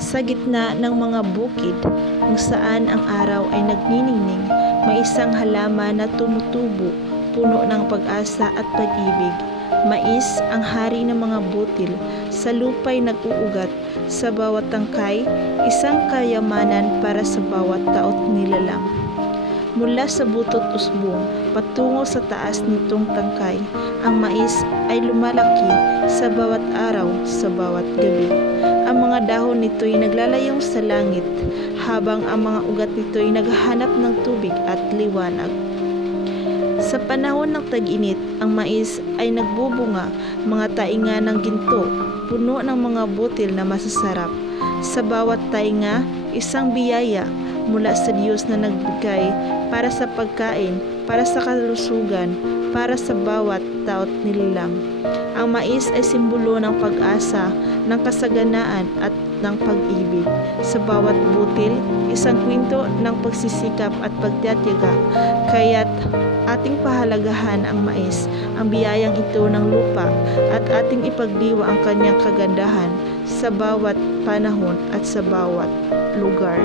Sa gitna ng mga bukid kung saan ang araw ay nagniningning, may isang halaman na tumutubo, puno ng pag-asa at pag-ibig. Mais ang hari ng mga butil, sa lupa'y nag-uugat, sa bawat tangkay, isang kayamanan para sa bawat taot nilalang. Mula sa butot usbong patungo sa taas nitong tangkay, ang mais ay lumalaki sa bawat araw, sa bawat gabi. Ang mga dahon nito'y naglalayong sa langit, habang ang mga ugat nito'y naghahanap ng tubig at liwanag. Sa panahon ng tag-init, ang mais ay nagbubunga, mga tainga ng ginto, puno ng mga butil na masasarap. Sa bawat tainga, isang biyaya mula sa Diyos na nagbigay para sa pagkain, para sa kalusugan, para sa bawat taot nilalang. Ang mais ay simbolo ng pag-asa, ng kasaganaan at ng pag-ibig. Sa bawat butil, isang kwento ng pagsisikap at pagtitiyaga. Kaya't ating pahalagahan ang mais, ang biyayang ito ng lupa, at ating ipagdiwa ang kanyang kagandahan sa bawat panahon at sa bawat lugar.